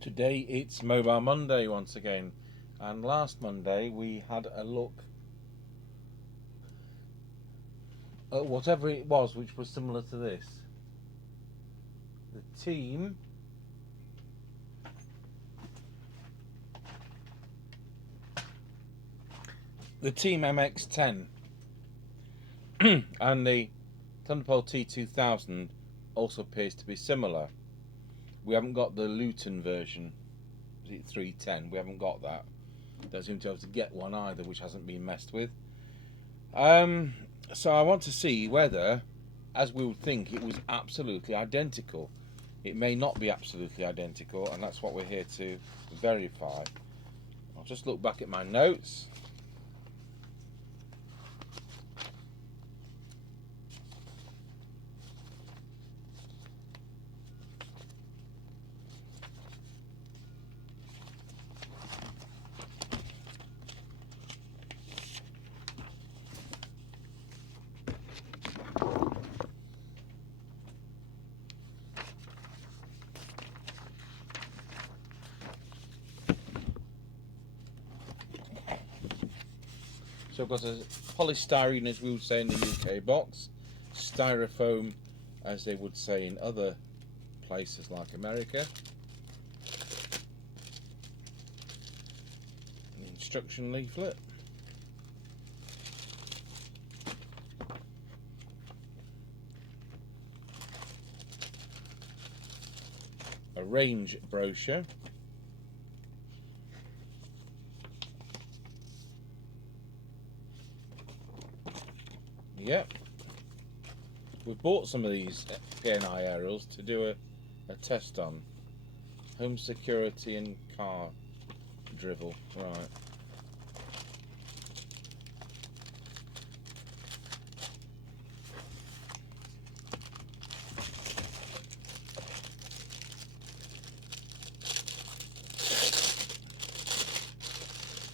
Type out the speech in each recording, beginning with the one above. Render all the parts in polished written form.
Today it's Mobile Monday once again, and last Monday we had a look at whatever it was which was similar to this. The Team MX10 and the Thunderpole T2000 also appears to be similar. We haven't got the Luton version, is it 310? We haven't got that. Don't seem to be able to get one either, which hasn't been messed with. So I want to see whether, as we would think, it was absolutely identical. It may not be absolutely identical, and that's what we're here to verify. I'll just look back at my notes. So I've got a polystyrene, as we would say in the UK box, styrofoam, as they would say in other places like America. An instruction leaflet. A range brochure. Yep, we bought some of these PNI aerials to do a test on. Home security and car drivel, right.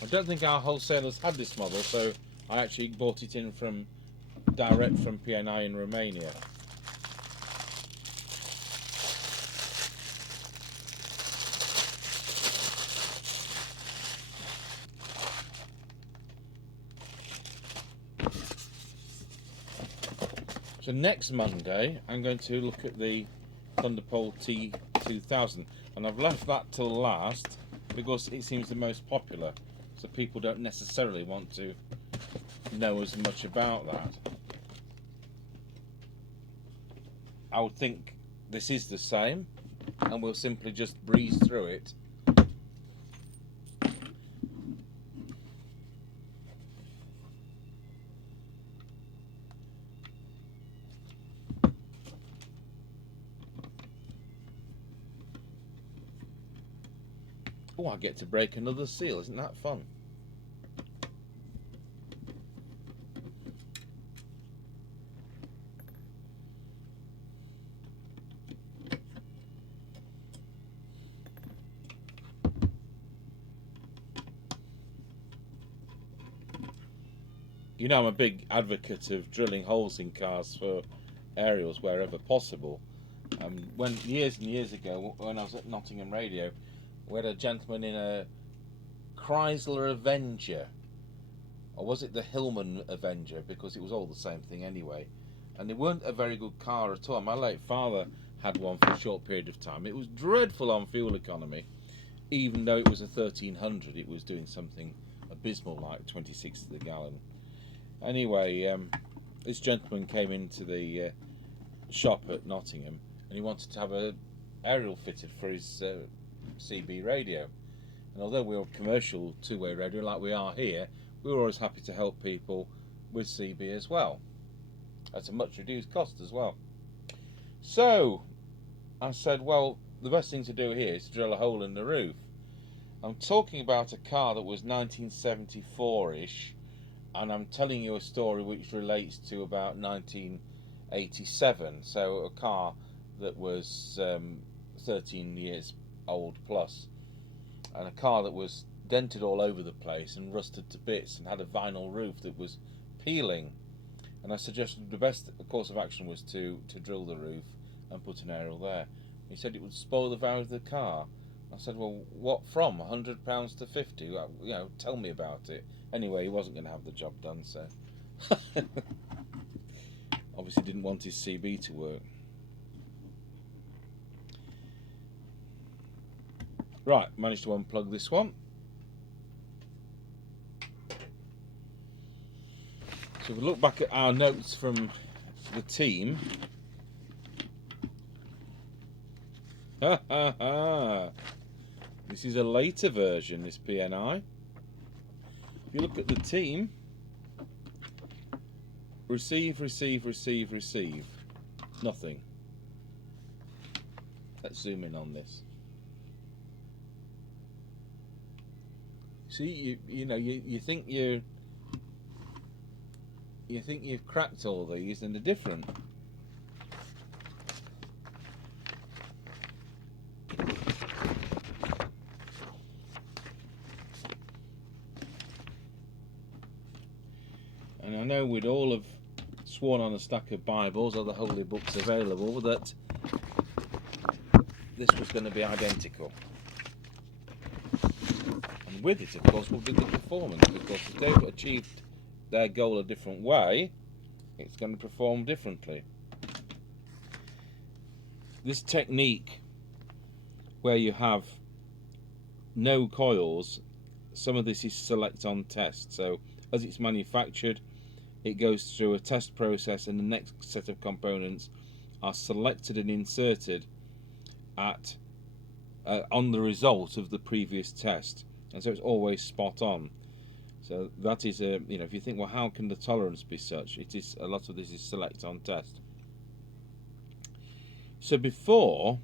I don't think our wholesalers had this model, so I actually bought it in from direct from PNI in Romania. So next Monday I'm going to look at the Thunderpole T2000, and I've left that till last because it seems the most popular, so people don't necessarily want to know as much about that. I would think this is the same, and we'll simply just breeze through it. Oh, I get to break another seal, isn't that fun? You know, I'm a big advocate of drilling holes in cars for aerials wherever possible. When years and years ago, when I was at Nottingham Radio, we had a gentleman in a Chrysler Avenger, or was it the Hillman Avenger, because it was all the same thing anyway, and it weren't a very good car at all. My late father had one for a short period of time. It was dreadful on fuel economy. Even though it was a 1300, it was doing something abysmal like 26 to the gallon. Anyway, this gentleman came into the shop at Nottingham, and he wanted to have an aerial fitted for his CB radio. And although we were a commercial two-way radio like we are here, we were always happy to help people with CB as well, at a much reduced cost as well. So I said, well, the best thing to do here is to drill a hole in the roof. I'm talking about a car that was 1974-ish, and I'm telling you a story which relates to about 1987, so a car that was 13 years old plus, and a car that was dented all over the place and rusted to bits and had a vinyl roof that was peeling. And I suggested the best course of action was to drill the roof and put an aerial there. He said it would spoil the value of the car. I I said, well, what from? £100 to 50? Well, you know, tell me about it. Anyway, he wasn't going to have the job done, so obviously didn't want his CB to work. Right, managed to unplug this one. So if we look back at our notes from the team, this is a later version, this PNI. If you look at the team, receive, receive, receive, receive, nothing. Let's zoom in on this. See, you know, you think you've cracked all these, and they're different. And I know we'd all have sworn on a stack of Bibles or the holy books available that this was going to be identical. And with it, of course, will be the performance, because if they've achieved their goal a different way, it's going to perform differently. This technique where you have no coils, some of this is select on test. So as it's manufactured, it goes through a test process, and the next set of components are selected and inserted at on the result of the previous test, and so it's always spot on. So that is a, you know, if you think, well, how can the tolerance be such? It is, a lot of this is select on test. So before,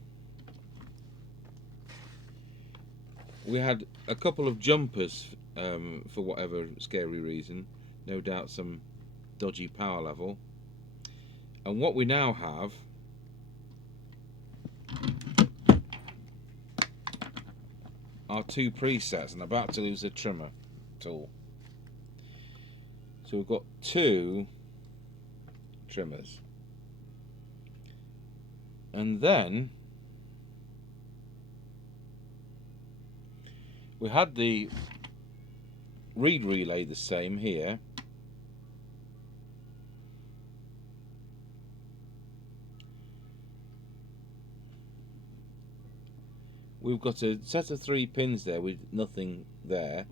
we had a couple of jumpers for whatever scary reason, no doubt some dodgy power level, and what we now have are two presets, and I'm about to lose a trimmer tool. So we've got two trimmers, and then we had the read relay the same here, we've got a set of 3 pins there with nothing there.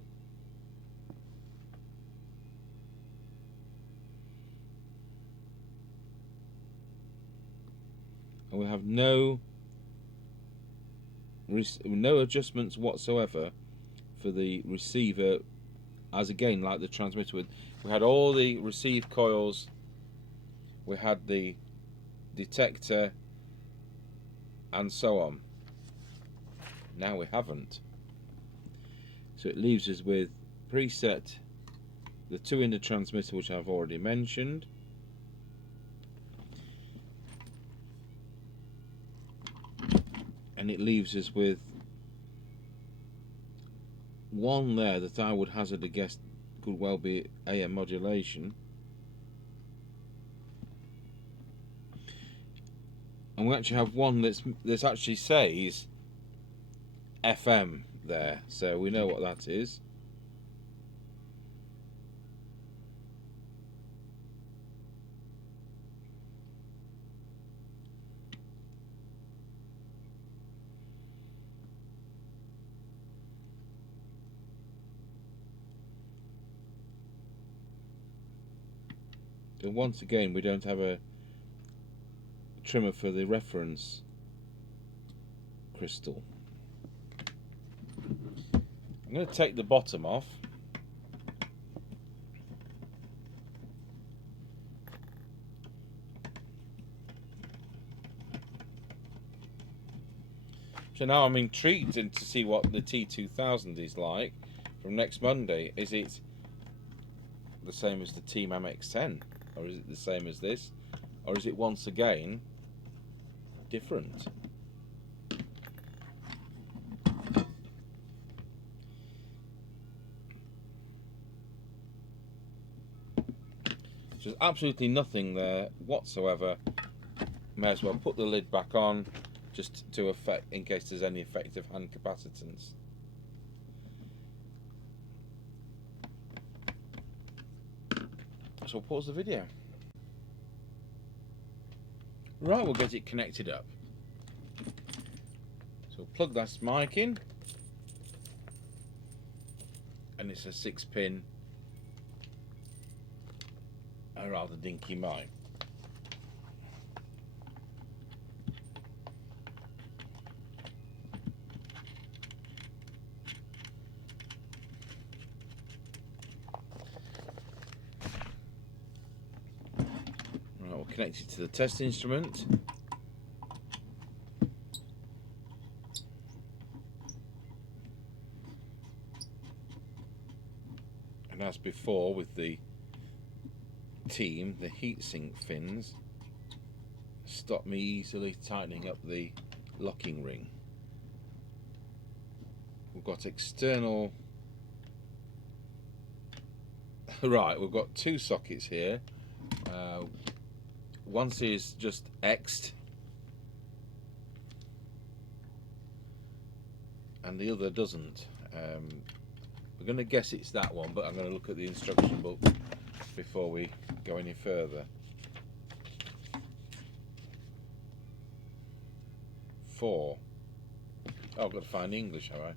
And we have no adjustments whatsoever for the receiver, as again, like the transmitter, we had all the receive coils, we had the detector, and so on. Now we haven't. So it leaves us with preset, the 2 in the transmitter, which I've already mentioned, and it leaves us with one there that I would hazard a guess could well be AM modulation, and we actually have one that's actually says FM there, so we know what that is. And once again, we don't have a trimmer for the reference crystal. I'm going to take the bottom off. So now I'm intrigued to see what the T2000 is like from next Monday. Is it the same as the Team MX10? Or is it the same as this? Or is it once again different? There's absolutely nothing there whatsoever. May as well put the lid back on just to affect, in case there's any effective hand capacitance. So we'll pause the video. Right, we'll get it connected up. So plug that mic in, and it's a 6-pin, a rather dinky mic. Right, we'll connect it to the test instrument. And as before with the Team, the heatsink fins stop me easily tightening up the locking ring. We've got external, right, we've got two sockets here. One is just X'd and the other doesn't. We're going to guess it's that one, but I'm going to look at the instruction book before we go any further. 4. Oh, I've got to find English, have I?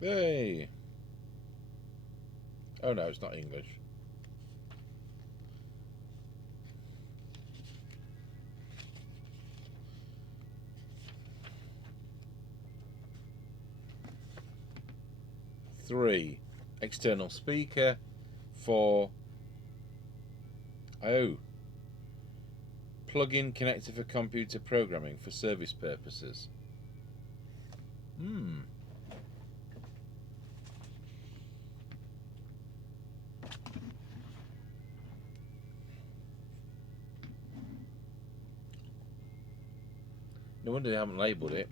Hey! Oh no, it's not English. Three, external speaker. 4, oh, plug-in connector for computer programming for service purposes. No wonder they haven't labelled it.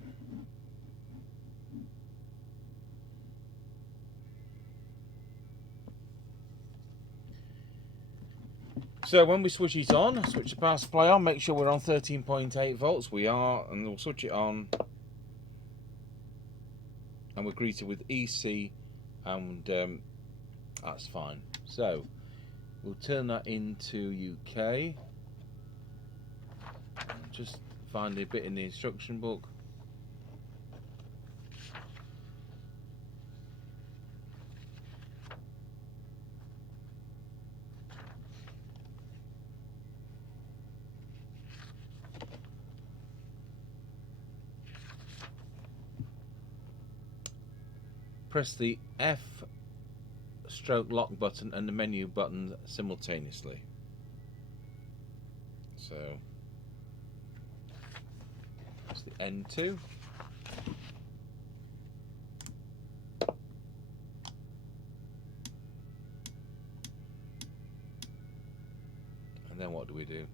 So when we switch it on, switch the power supply on, make sure we're on 13.8 volts. We are, and we'll switch it on, and we're greeted with EC, and that's fine. So we'll turn that into UK. Just find a bit in the instruction book. Press the F/lock button and the menu button simultaneously. So that's the N2. And then what do we do?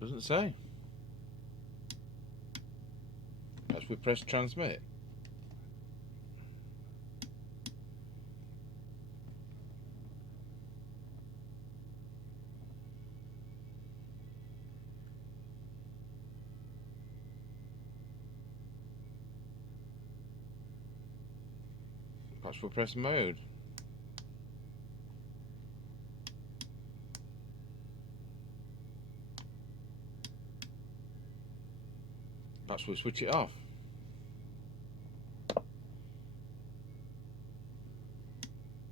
Doesn't say. Perhaps we press transmit. Perhaps we'll press mode. Perhaps we'll switch it off.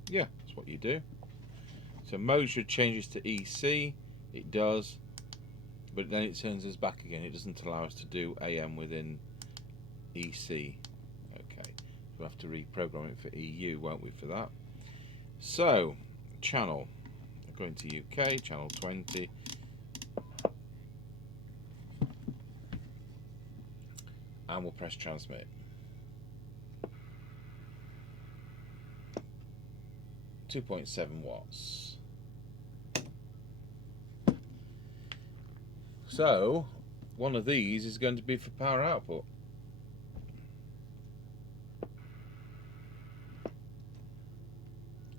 Yeah, that's what you do. So mode should change this to EC. It does. but then it turns us back again. It doesn't allow us to do AM within EC. Okay, we'll have to reprogram it for EU, won't we, for that? So, channel, going to UK, channel 20. And we'll press transmit. .7 watts. So, one of these is going to be for power output.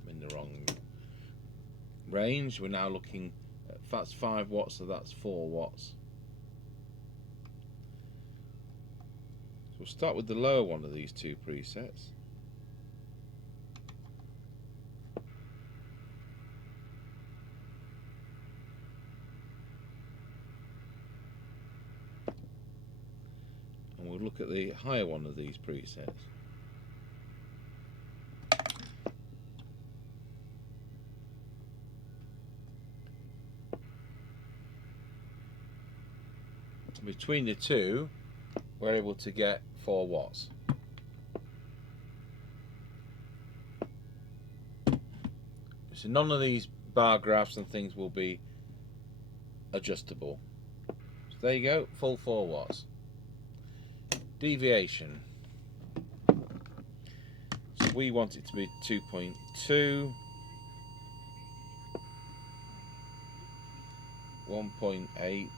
I'm in the wrong range. We're now looking at, if that's 5 watts, so that's 4 watts. So we'll start with the lower one of these two presets. And we'll look at the higher one of these presets. Between the two, we're able to get 4 watts. So none of these bar graphs and things will be adjustable. So there you go, full 4 watts. Deviation. So we want it to be 2.2, 1.8,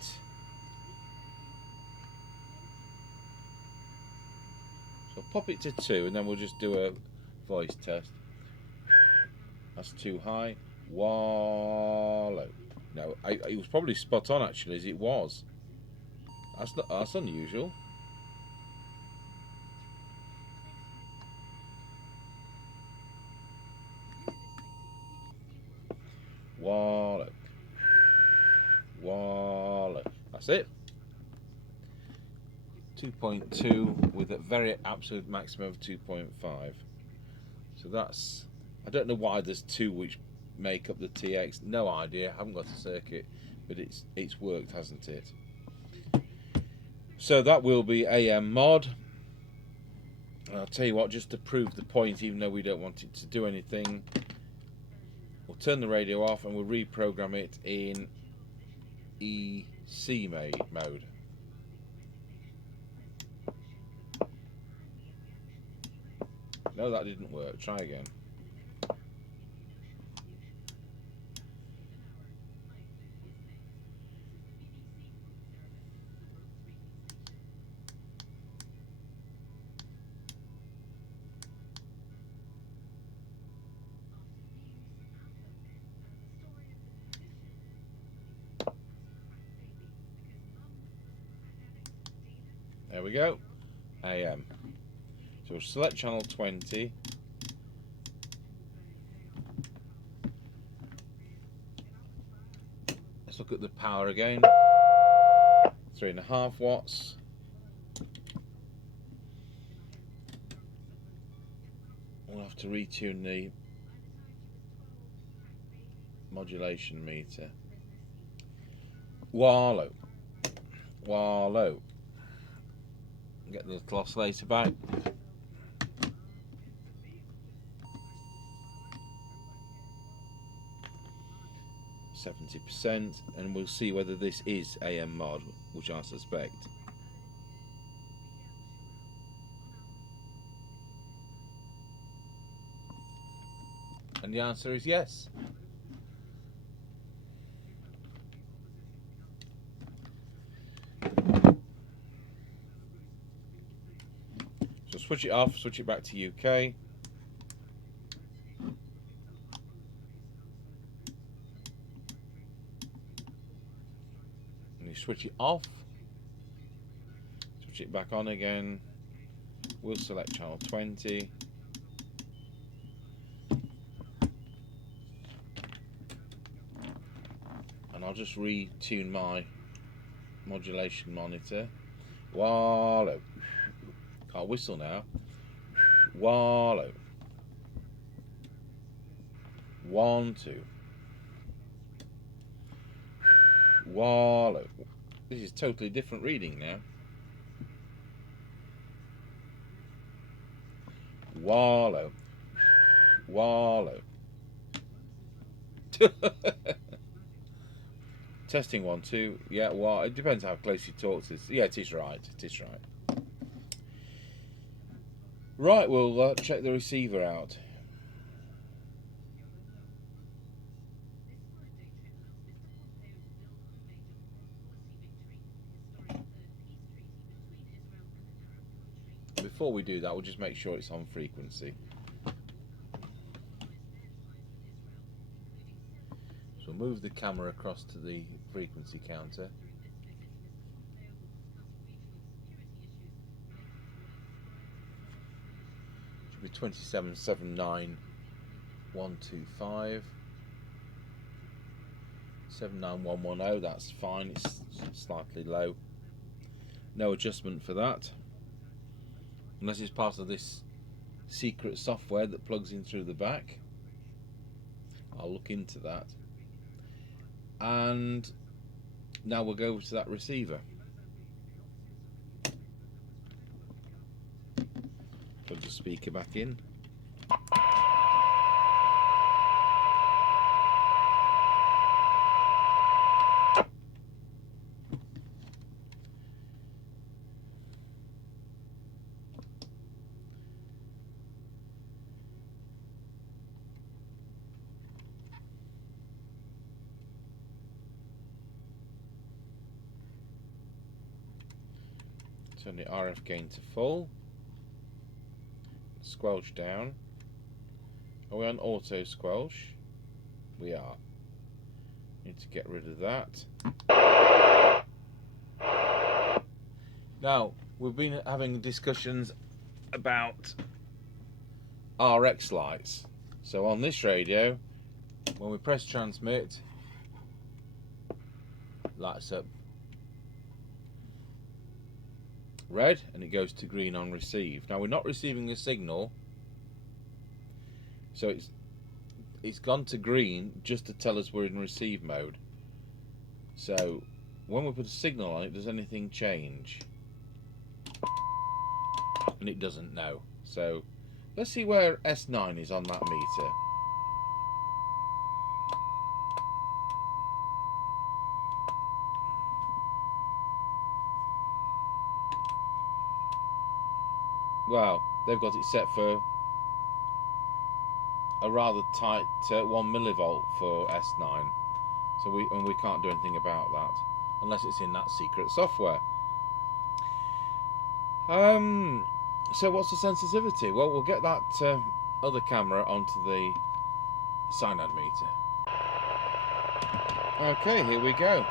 so pop it to 2 and then we'll just do a voice test. That's too high. Wallow. No, it was probably spot on actually, as it was. That's unusual. Wallow. Wallow. That's it. 2.2 with a very absolute maximum of 2.5. So that's, I don't know why there's 2 which make up the TX. No idea. Haven't got a circuit, but it's worked, hasn't it? So that will be AM mod. And I'll tell you what, just to prove the point, even though we don't want it to do anything, we'll turn the radio off and we'll reprogram it in EC mode. No, that didn't work. Try again. There we go. AM. So we'll select channel 20. Let's look at the power again. 3.5 watts. We'll have to retune the modulation meter. Wallow. Wallow. Get the little oscillator back. %, and we'll see whether this is AM mod, which I suspect. And the answer is yes. So switch it off, switch it back to UK. And you switch it off, switch it back on again. We'll select channel 20. And I'll just retune my modulation monitor. Wallow. Can't whistle now. Wallow. 1, 2. Wallow. This is totally different reading now. Wallow. Wallow. Testing 1, 2. Yeah, well, it depends how close you talk to this. Yeah, it is right. It is right. Right, we'll check the receiver out. Before we do that, we'll just make sure it's on frequency. So we'll move the camera across to the frequency counter. Should be 2779,125. 79110, that's fine, it's slightly low. No adjustment for that. Unless it's part of this secret software that plugs in through the back. I'll look into that. And now we'll go over to that receiver. Plug the speaker back in. Turn the RF gain to full. Squelch down. Are we on auto squelch? We are. Need to get rid of that. Now, we've been having discussions about RX lights. So on this radio, when we press transmit, lights up red and it goes to green on receive. Now we're not receiving a signal, so it's gone to green just to tell us we're in receive mode. So when we put a signal on it, does anything change? And it doesn't know. So let's see where S9 is on that meter. Well, they've got it set for a rather tight 1 millivolt for S9, so we can't do anything about that unless it's in that secret software. So what's the sensitivity? Well, we'll get that other camera onto the cyanide meter. Okay, here we go.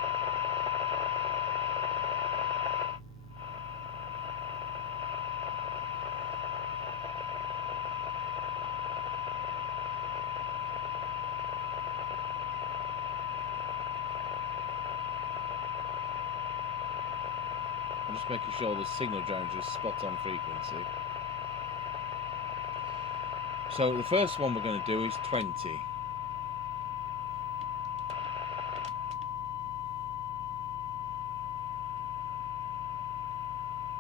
I'm just making sure the signal range is spot on frequency. So the first one we're going to do is 20.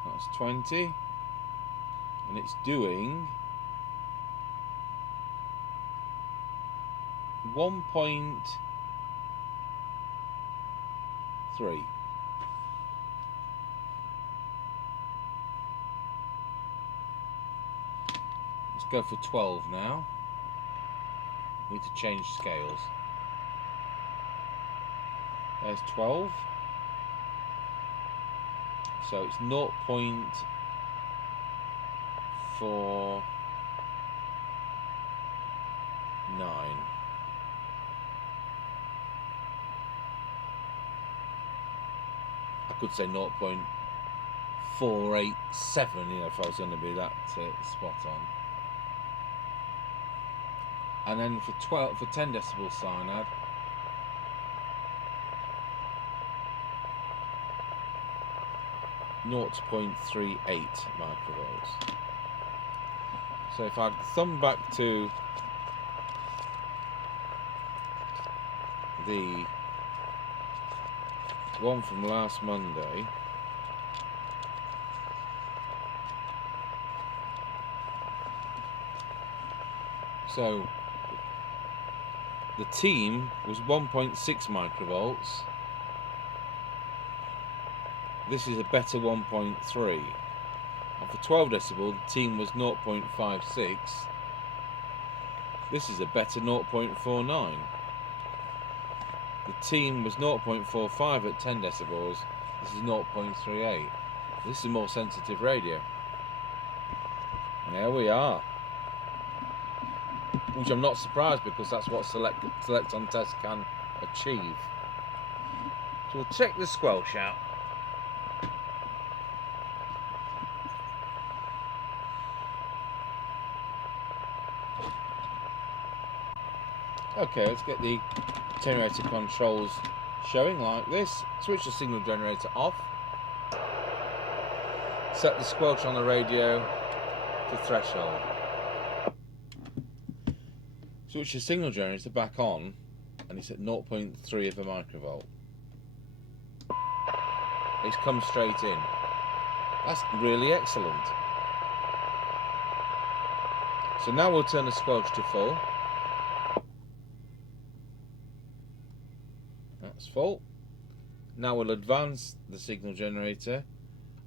That's 20. And it's doing 1.3. Go for 12 now. Need to change scales. There's 12. So it's 0.49. I could say 0.487, you know, if I was going to be that spot on. And then for 10 decibel cyanide, .38 microvolts. So if I thumb back to the one from last Monday. So the Team was 1.6 microvolts. This is a better 1.3. And for 12 decibel, the Team was 0.56. This is a better 0.49. The Team was 0.45 at 10 decibels. This is 0.38. This is a more sensitive radio. There we are. Which I'm not surprised, because that's what select on test can achieve. So we'll check the squelch out. Okay, let's get the attenuator controls showing like this. Switch the signal generator off. Set the squelch on the radio to threshold. Switch the signal generator back on, and it's at 0.3 of a microvolt. It's come straight in. That's really excellent. So now we'll turn the squelch to full. That's full. Now we'll advance the signal generator.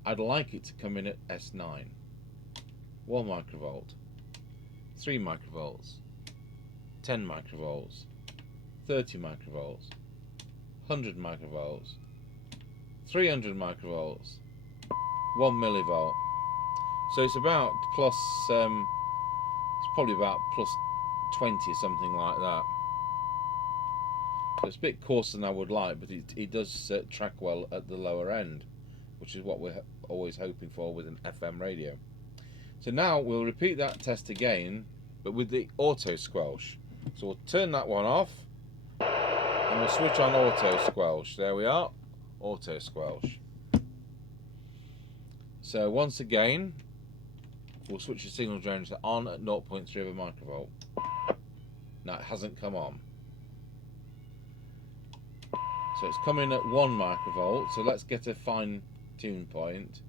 I'd like it to come in at S9. 1 microvolt, 3 microvolts, 10 microvolts, 30 microvolts, 100 microvolts, 300 microvolts, 1 millivolt. So it's about plus, it's probably about plus 20, something like that. So it's a bit coarser than I would like, but it does track well at the lower end, which is what we're always hoping for with an FM radio. So now we'll repeat that test again, but with the auto squelch. So we'll turn that one off, and we'll switch on auto squelch. There we are, auto squelch. So once again, we'll switch the signal generator on at 0.3 of a microvolt. Now it hasn't come on. So it's coming at 1 microvolt, so let's get a fine tune point.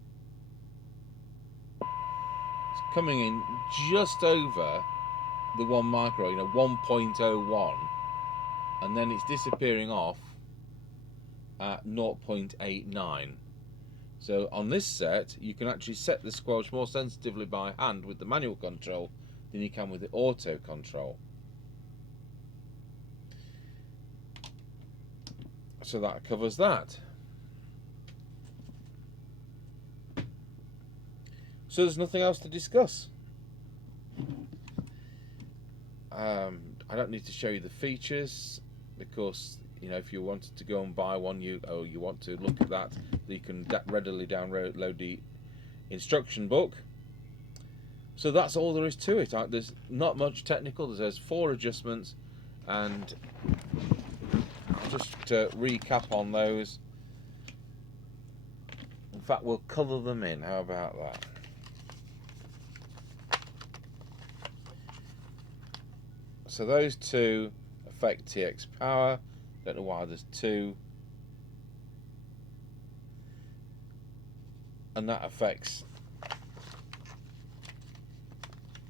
It's coming in just over the 1 micro, 1.01, and then it's disappearing off at 0.89. So on this set, you can actually set the squelch more sensitively by hand with the manual control than you can with the auto control. So that covers that. So there's nothing else to discuss. I don't need to show you the features, because if you wanted to go and buy one, you want to look at that, you can readily download the instruction book. So that's all there is to it. There's not much technical. There's 4 adjustments, and just to recap on those. In fact, we'll colour them in. How about that? So those 2 affect TX power. Don't know why there's 2. And that affects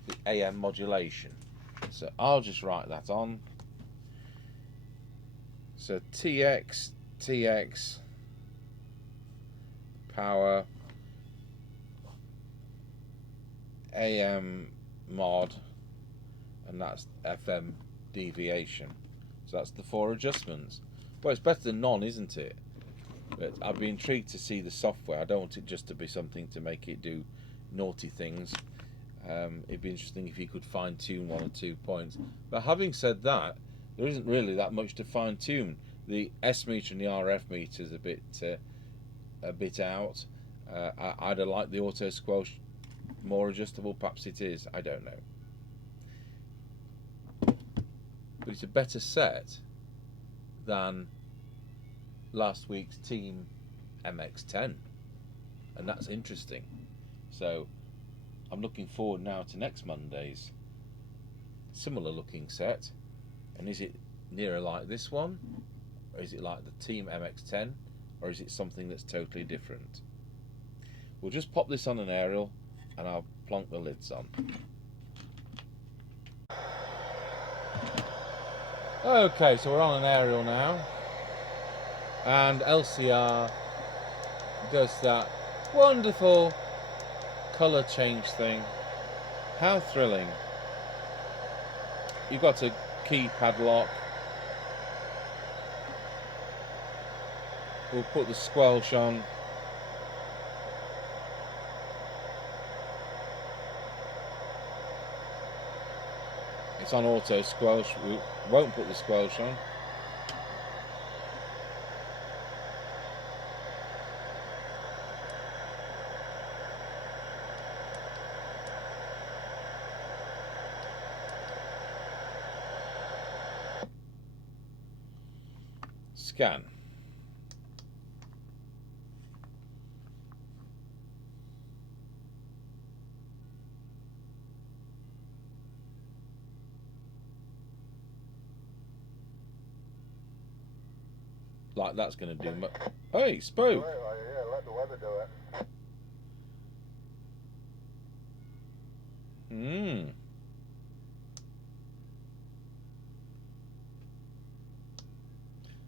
the AM modulation. So I'll just write that on. So TX power, AM mod, and that's FM deviation. So that's the 4 adjustments. Well, it's better than none, isn't it? But I'd be intrigued to see the software. I don't want it just to be something to make it do naughty things. It'd be interesting if you could fine tune 1 or 2 points. But having said that, there isn't really that much to fine tune. The S meter and the RF meter is a bit out. I'd have liked the auto squelch more adjustable. Perhaps it is. I don't know. But it's a better set than last week's Team MX10, and that's interesting. So I'm looking forward now to next Monday's similar looking set. And is it nearer like this one, or is it like the Team MX10? or is it something that's totally different? We'll just pop this on an aerial and I'll plonk the lids on. Okay, so we're on an aerial now, and LCR does that wonderful colour change thing. How thrilling. You've got a keypad lock. We'll put the squelch on. It's on auto squelch. We won't put the squelch on. Scan. Like that's going to do much. Hey, spoke. Yeah, let the weather do it.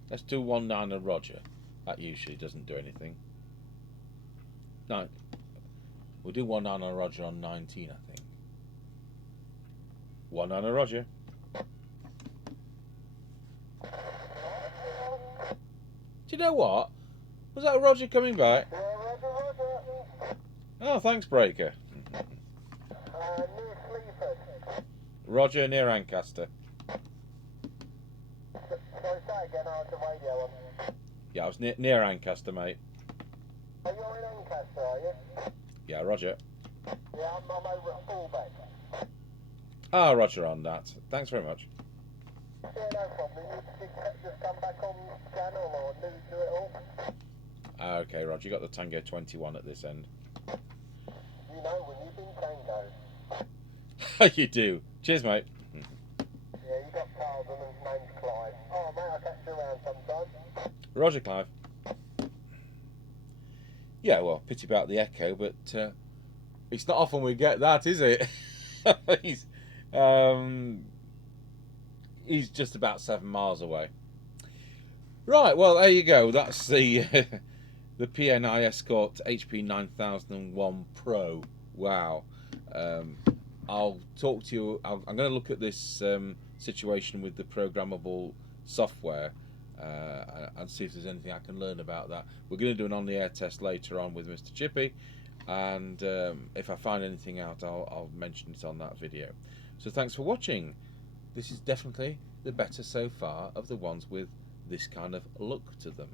Let's do 19 Roger. That usually doesn't do anything. No, we'll do 19 Roger on 19, I think. 19 Roger. Do you know what? Was that Roger coming back? Yeah, Roger. Oh, thanks, Breaker. Near Sleaford. Roger, near Ancaster. Sorry, say again, I had the radio on. Yeah, I was near Ancaster, mate. Are you in Ancaster, are you? Yeah, Roger. Yeah, I'm over at Fullback. Ah, Roger on that. Thanks very much. Yeah, no problem. You just come back on channel or new to it all? Okay, Roger, you got the Tango 21 at this end. You know when you've been Tango. You do. Cheers, mate. Yeah, you got cars and his name's Clive. Oh, mate, I'll catch you around sometime. Roger, Clive. Yeah, well, pity about the echo, but it's not often we get that, is it? He's just about 7 miles away. Right, well, there you go. That's the the PNI Escort HP 9001 Pro. Wow. I'll talk to you. I'm going to look at this situation with the programmable software and see if there's anything I can learn about that. We're going to do an on-the-air test later on with Mr. Chippy, and if I find anything out, I'll mention it on that video. So thanks for watching. This is definitely the better so far of the ones with this kind of look to them.